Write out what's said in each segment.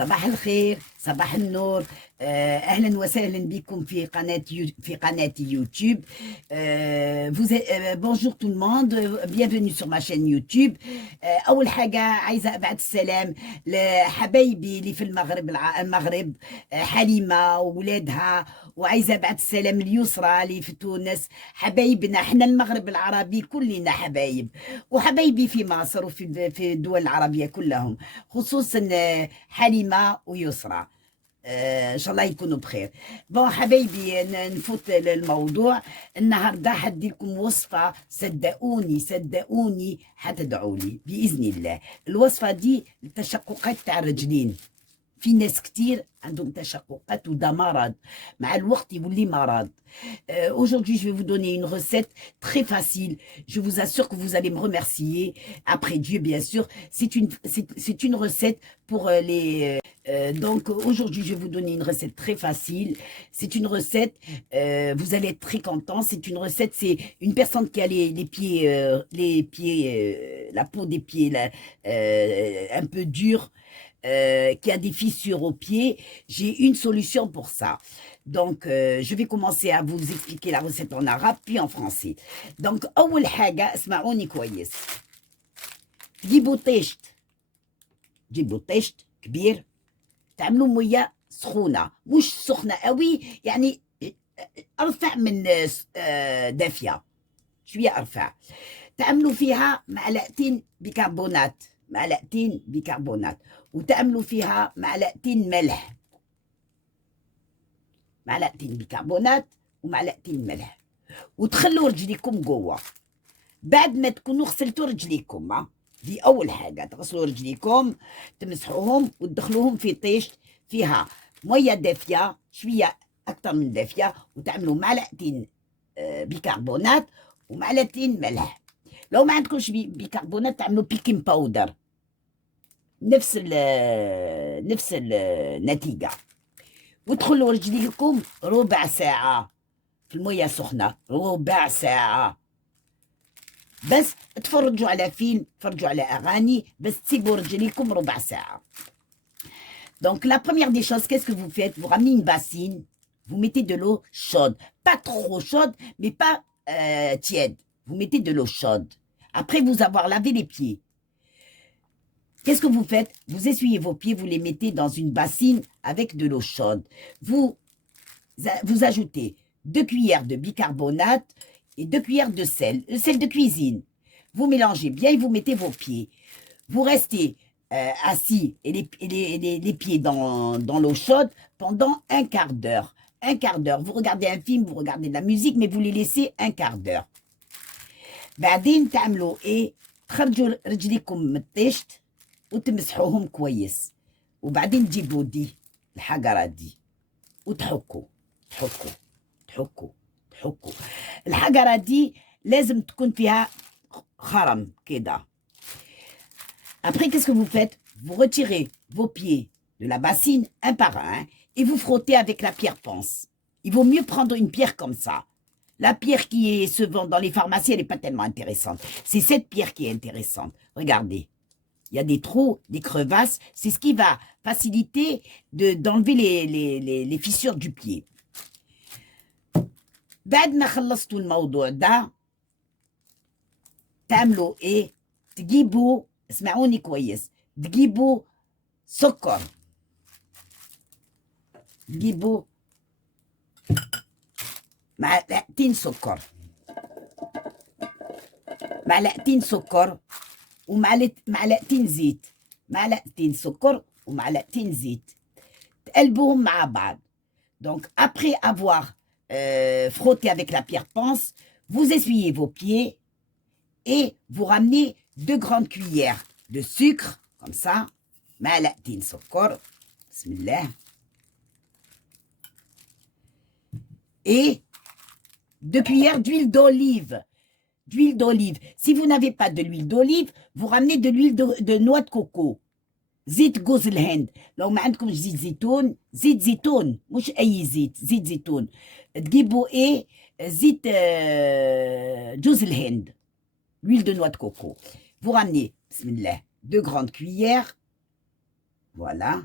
صباح الخير، صباح النور. أهلا وسهلا بكم في قناة يوتيوب. Bonjour tout le monde, bienvenue sur ma chaîne يوتيوب. أول حاجة عايزة أبعت السلام لحبايبي اللي في المغرب، حليمة وولادها، وعايزة أبعت السلام ليسرى اللي في تونس. حبايبنا احنا المغرب العربي كلنا حبايب، وحبايبي في مصر وفي الدول العربية كلهم، خصوصا حليمة ويسرى. ان شاء الله يكونوا بخير. بون حبايبي، نفوت للموضوع. النهارده حدي لكم وصفه، صدقوني حتدعوا لي باذن الله. الوصفه دي التشققات تاع الرجلين. في ناس كتير عندهم تشققات وده مرض، مع الوقت يولي مرض. Aujourd'hui, je vais vous donner une recette très facile. Je vous assure que vous allez me remercier. Après Dieu, bien sûr. C'est une recette pour donc, aujourd'hui, je vais vous donner une recette très facile. C'est une recette, vous allez être très content. C'est une recette, c'est une personne qui a la peau des pieds là, un peu dure, qui a des fissures aux pieds. J'ai une solution pour ça. Donc, je vais commencer à vous expliquer la recette en arabe puis en français. Donc, أول حاجة اسمعوني كويس. جيبوا طيشت كبير، تعملوا مية سخونة، مش سخنة قوي، يعني أرفع من دافية، شوية أرفع. تعملوا فيها معلقتين بيكربونات، وتعملوا فيها معلقتين ملح، معلقتين بيكربونات ومعلقتين ملح، وتخلوا رجليكم جوه. بعد ما تكونوا غسلتوا رجليكم، دي أول حاجة، تغسلوا رجليكم، تمسحوهم وتدخلوهم في طيش فيها مية دافية، شوية أكثر من دافية، وتعملوا معلقتين بيكربونات ومعلقتين ملح. لو ما عندكمش بيكربونات تعملوا بيكين باودر، نفس النتيجة. وتخلوا رجليكم ربع ساعة في المية سخنة، ربع ساعة بس. تفرجوا على فيلم، تفرجوا على أغاني، بس تسيبوا رجليكم ربع ساعة. Donc, la première des choses, qu'est-ce que vous faites? Vous ramenez une bassine, vous mettez de l'eau chaude, pas trop chaude, mais pas tiède. Vous mettez de l'eau chaude. Après vous avoir lavé les pieds, qu'est-ce que vous faites? Vous essuyez vos pieds, vous les mettez dans une bassine avec de l'eau chaude. Vous ajoutez 2 cuillères de bicarbonate et 2 cuillères de sel de cuisine. Vous mélangez bien et vous mettez vos pieds. Vous restez assis et les pieds dans l'eau chaude pendant un quart d'heure. Un quart d'heure. Vous regardez un film, vous regardez de la musique, mais vous les laissez un quart d'heure. بعدين تعملوا ايه؟ تخرجوا رجليكم من الطيشت وتمسحوهم كويس، وبعدين تجيبوا دي الحجرة دي وتحكوا الحجرة دي لازم تكون فيها خرم كده. Après, qu'est-ce que vous faites? Vous retirez vos pieds de la bassine un par un et vous frottez avec la pierre ponce. Il vaut mieux prendre une pierre comme ça. La pierre qui se vend dans les pharmacies, elle n'est pas tellement intéressante. C'est cette pierre qui est intéressante. Regardez, il y a des trous, des crevasses. C'est ce qui va faciliter d'enlever les fissures du pied. بعد ما خلصتوا الموضوع ده تعملوا ايه؟ تجيبوا، اسمعوني كويس، تجيبوا سكر، تجيبوا معلقتين سكر ومعلقتين زيت، معلقتين سكر ومعلقتين زيت، تقلبوهم مع بعض. Donc après avoir frotté avec la pierre ponce, vous essuyez vos pieds et vous ramenez 2 grandes cuillères de sucre, comme ça, معلقتين سكر، بسم الله، et 2 cuillères d'huile d'olive. Si vous n'avez pas de l'huile d'olive, vous ramenez de l'huile de noix de coco. زيت جوز الهند. لو ما عندكمش زيت زيتون، مش أي زيت زيتون. تجيبوا إيه؟ زيت جوز الهند. L'huile de noix de coco. Vous ramenez, bismillah, 2 grandes cuillères. Voilà.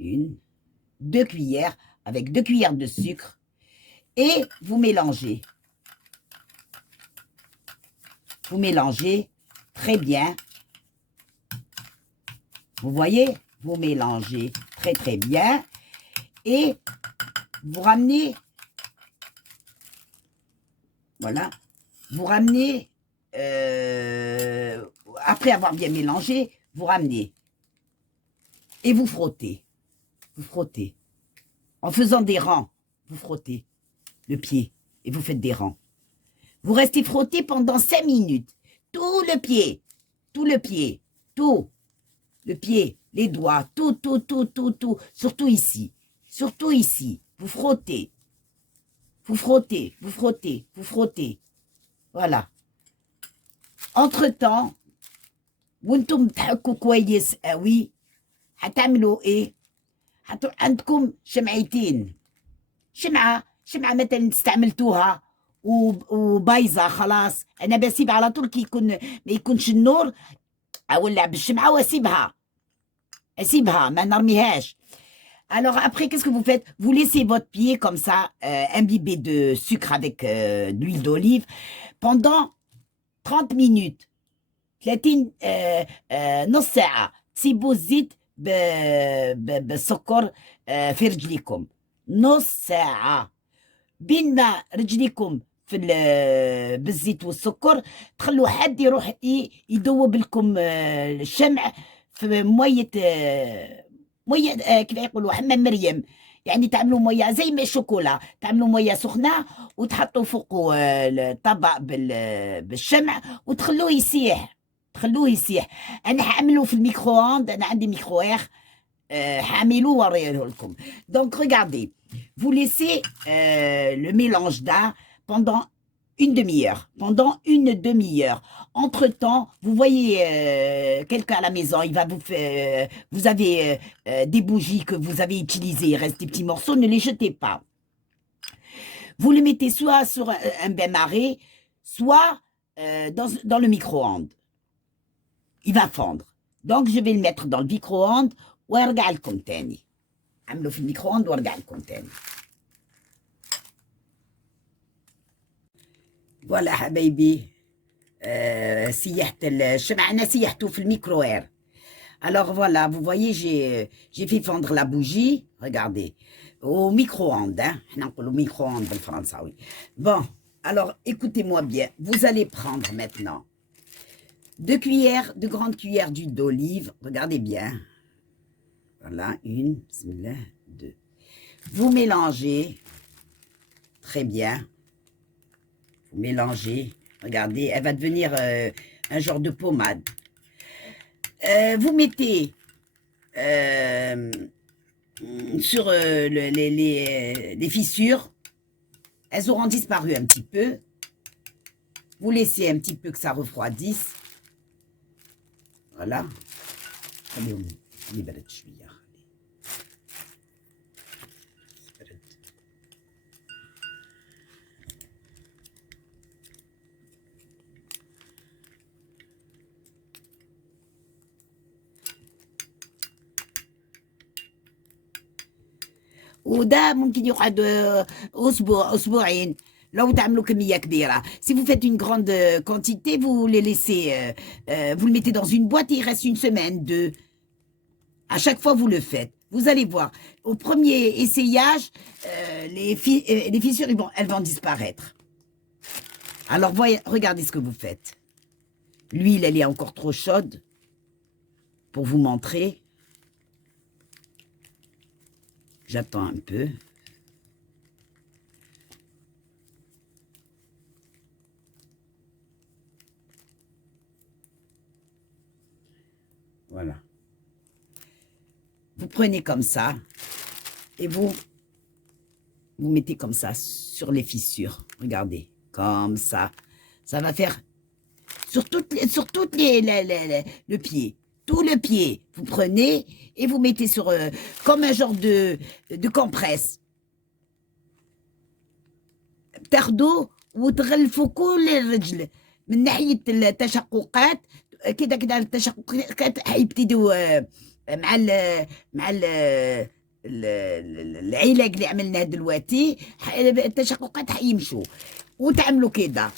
1, 2 cuillères avec 2 cuillères de sucre et vous mélangez. Vous mélangez très bien. Vous voyez, vous mélangez très très bien et vous ramenez, voilà, vous ramenez, après avoir bien mélangé, vous ramenez et vous frottez. Vous frottez. En faisant des rangs, vous frottez le pied et vous faites des rangs. Vous restez frotté pendant 5 minutes. Tout le pied, tout le pied, tout. Le pied, les doigts, tout. Surtout ici. Surtout ici. Vous frottez. Vous frottez, vous frottez, vous frottez. Voilà. Entre-temps, وانتم تحكوا كويس قوي هتعملوا ايه؟ عندكم شمعتين. شمعة مثلا استعملتوها وبايظة خلاص، أنا بسيب على طول كي يكون ما يكونش النور أولع بالشمعة وأسيبها ما نرميهاش. Alors après, qu'est-ce que vous faites? Vous laissez votre pied comme ça, imbibé de sucre avec de l'huile d'olive pendant 30 minutes. 30 نص ساعة تسيبوا الزيت بالسكر في رجليكم نص ساعة بين ما رجليكم في بالزيت والسكر تخلوا حد يروح يذوب لكم الشمع في موية كيف يقولوا حمام مريم، يعني تعملوا مويه زي ما الشوكولا، تعملوا مويه سخنه وتحطوا فوقه الطبق بالشمع وتخلوه يسيح. انا حاعمله في الميكرووند، انا عندي ميكرووير حاعملوه ووريه لكم. Donc regardez, vous laissez le mélange là pendant une demi-heure. Entre-temps, vous voyez quelqu'un à la maison, il va vous faire, vous avez des bougies que vous avez utilisées, il reste des petits morceaux, ne les jetez pas. Vous les mettez soit sur un bain-marie, soit dans le micro-ondes. Il va fondre. Donc, je vais le mettre dans le micro-ondes وارجع لكم تاني. عملوا في الميكرو-ondes وارجع لكم تاني. فوالا حبايبي، سيحت الشمع، انا سيحته في الميكرووير. Alors voilà, vous voyez, j'ai fait fondre la bougie, regardez, au micro-ondes, hein, حنا نقولوا micro-ondes بالفرنساوي. Bon, alors écoutez-moi bien, vous allez prendre maintenant 2 grandes cuillères d'huile d'olive, regardez bien. Voilà, 1, bismillah, 2. Vous mélangez très bien. Vous mélangez, regardez, elle va devenir un genre de pommade. Vous mettez sur les fissures, elles auront disparu un petit peu. Vous laissez un petit peu que ça refroidisse. Voilà. وده ممكن يقعد أسبوعين لو تعملوا كمية كبيرة. Si vous faites une grande quantité, vous les laissez, vous le mettez dans une boîte et il reste une semaine, 2. À chaque fois, vous le faites. Vous allez voir. Au premier essayage, les fissures, elles vont disparaître. Alors, voyez, regardez ce que vous faites. L'huile, elle est encore trop chaude pour vous montrer. J'attends un peu. Voilà. Vous prenez comme ça et vous mettez comme ça sur les fissures. Regardez, comme ça. Ça va faire sur toutes le pied. Tout le pied, vous prenez et vous mettez sur comme un genre de compresse. تاخدوا وتغلفوا كل الرجل من ناحية التشققات كده التشققات هيبتدوا مع ال العلاج اللي عملناه دلوقتي التشققات حيمشوا. وتعملوا كده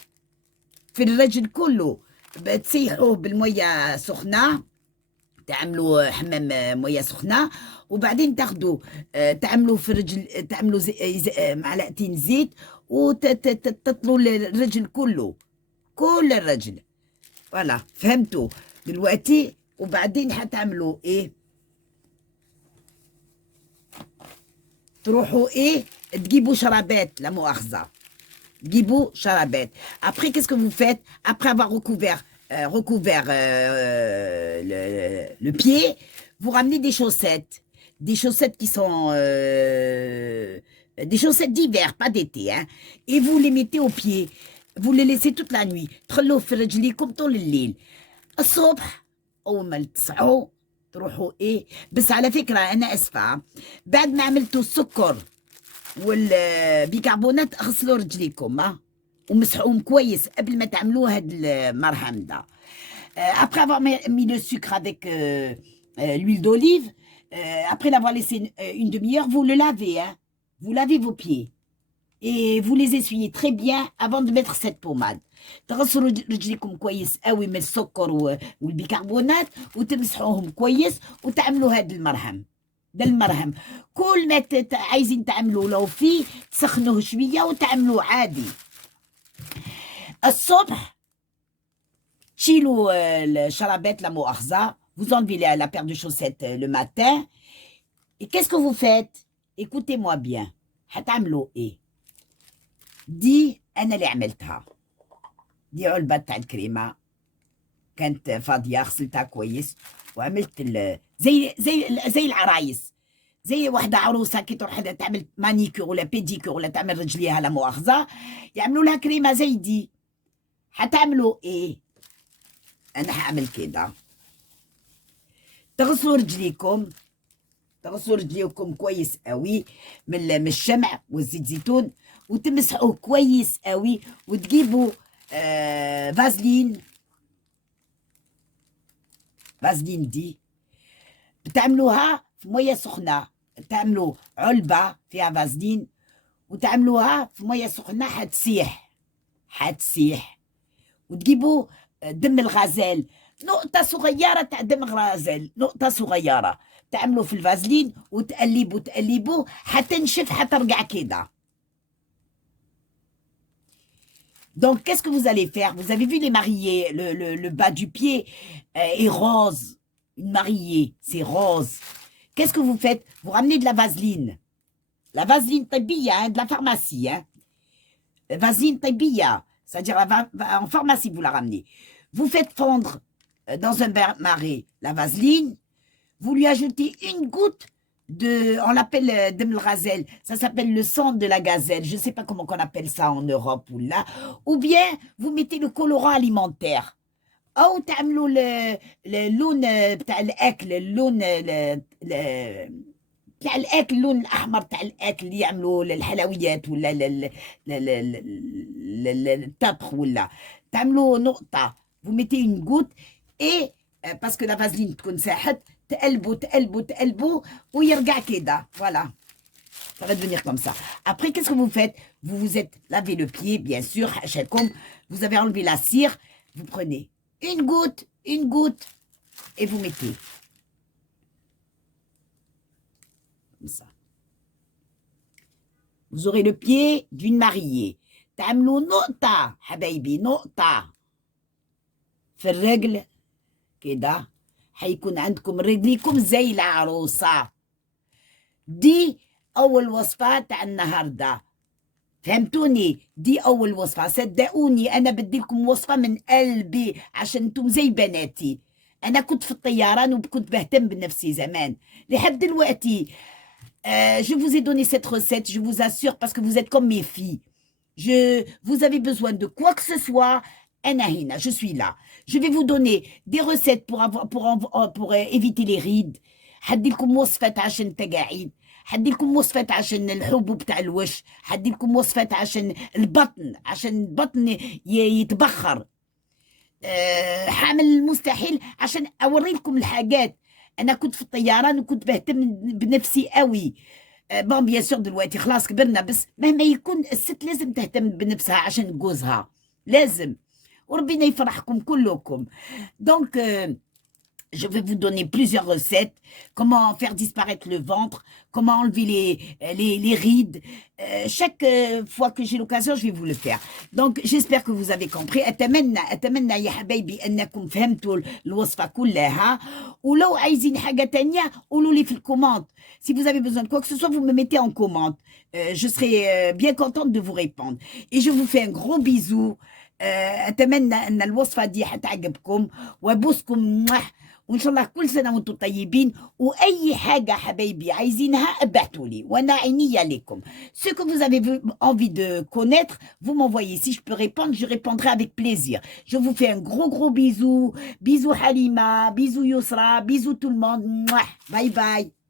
في الرجل كله، تسيحوه بالمية سخنة، تعملوا حمام مية سخنة، وبعدين تاخدوا تعملوا في الرجل، تعملوا معلقتين زيت وتطلوا الرجل كله، كل الرجل. فوالا فهمتوا دلوقتي؟ وبعدين حتعملوا ايه؟ تروحوا ايه؟ تجيبوا شرابات، لا مؤاخذة، تجيبوا شرابات. Après, qu'est-ce que vous faites? Après avoir recouvert le pied, vous ramenez des chaussettes qui sont des chaussettes d'hiver, pas d'été, hein, et vous les mettez aux pieds. Vous les laissez toute la nuit. تخلوه في رجليكم طول الليل. الصبح أول ما تصحوا تروحوا إيه؟ بس على فكرة أنا أسفة، بعد ما عملتوا السكر والبيكربونات اغسلوا رجليكم ومسحوهم كويس قبل ما تعملوا هاد المرهم ده. Après avoir mis le sucre avec l'huile d'olive, après l'avoir laissé une demi-heure, vous le lavez, hein. Vous lavez vos pieds et vous les essuyez très bien avant de mettre cette pommade. تغسلوا رجليكم كويس قوي من السكر والبيكربونات وتمسحوهم كويس وتعملوا هاد المرهم. ده المرهم كل ما عايزين تعملوا لو فيه تسخنوه شويه وتعملوه عادي. الصبح تشيلوا الشرابات لا مؤاخذه، vous enlevez la paire de chaussettes le matin. Et qu'est-ce que vous faites? Écoutez-moi bien. هتعملوا ايه؟ دي انا اللي عملتها. دي علبه تاع الكريمه كانت فاضيه، غسلتها كويس وعملت زي العرايس، زي واحدة عروسة كي تروح تعمل مانيكور ولا بيديكور ولا تعمل رجليها لا مؤاخذة، يعملوا لها كريمة زي دي. حتعملوا ايه؟ انا حعمل كده. تغسلوا رجليكم كويس قوي من الشمع والزيت زيتون، وتمسحوه كويس قوي، وتجيبوا فازلين دي بتعملوها في مية سخنة، تعملوا علبة فيها فازلين وتعملوها في مية سخنة حتسيح. وتجيبوا دم الغزال، نقطة صغيرة تاع دم الغزال، نقطة صغيرة، تعملوا في الفازلين وتقلبوا حتنشف حترجع كده. Donc, qu'est-ce que vous allez faire? Vous avez vu les mariés, le bas du pied est rose. Une mariée, c'est rose. Qu'est-ce que vous faites? Vous ramenez de la vaseline. La vaseline طبية, hein, de la pharmacie. Hein. Vaseline طبية, c'est-à-dire en pharmacie, vous la ramenez. Vous faites fondre dans un bain-marais la vaseline. Vous lui ajoutez une goutte on l'appelle dem gazelle, ça s'appelle le sang de la gazelle, je ne sais pas comment on appelle ça en Europe ou là, ou bien vous mettez le colorant alimentaire, ou تعملوا اللون بتاع الاكل، اللون بتاع الاكل، اللون الاحمر بتاع الاكل اللي يعملوا للحلويات ولا الطبخ، ولا تعملوا نقطه، vous mettez une goutte et parce que la vaseline تكون ساحت، تقلبوا ويرجع كده. Voilà. Ça va devenir comme ça. Après, qu'est-ce que vous faites? Vous vous êtes lavé le pied, bien sûr, vous avez enlevé la cire, vous prenez une goutte, et vous mettez. Comme ça. Vous aurez le pied d'une mariée. تعملوا نقطة حبايبي، نقطة في الرجل كده، حيكون عندكم رجليكم زي العروسة. دي أول وصفة تاع النهاردة، فهمتوني؟ دي أول وصفة، صدقوني أنا بديلكم وصفة من قلبي عشان انتم زي بناتي. أنا كنت في الطيران وكنت بهتم بنفسي زمان لحد دلوقتي. Je vous ai donné cette recette, je vous assure, parce que vous êtes comme mes filles. Vous avez besoin de quoi que ce soit, Anahina, je suis là. Je vais vous donner des recettes pour éviter les rides. حديلكم وصفات عشان التجاعيد، حديلكم وصفات عشان الحبوب بتاع الوش، حديلكم وصفات عشان البطن، عشان البطن يتبخر. حامل المستحيل عشان اوريلكم الحاجات انا كنت في الطيران وكنت بهتم بنفسي قوي. بون بيان سور دلوقتي خلاص كبرنا، بس مهما يكون الست لازم تهتم بنفسها عشان جوزها، لازم. وربنا يفرحكم كلكم. دونك je vais vous donner plusieurs recettes. Comment faire disparaître le ventre, comment enlever les rides. Chaque fois que j'ai l'occasion, je vais vous le faire. Donc, j'espère que vous avez compris. أتمنى يا حبايبي أنكم فهمتوا الوصفة كلها. ولو عايزين حاجة تانية قولوا لي في الكومنت. Si vous avez besoin de quoi que ce soit, vous me mettez en commande. Je serai bien contente de vous répondre. Et je vous fais un gros bisou. أتمنى أن الوصفة دي حتعجبكم وأبوسكم. وان شاء الله كل سنه وانتم طيبين. واي حاجه حبايبي عايزينها ابعتوا لي وانا عينيا لكم. Ce que vous avez envie de connaître, vous m'envoyez. Si je peux répondre, je répondrai avec plaisir. Je vous fais un gros bisou. Bisous Halima, bisous Yousra, bisous tout le monde. Bye bye.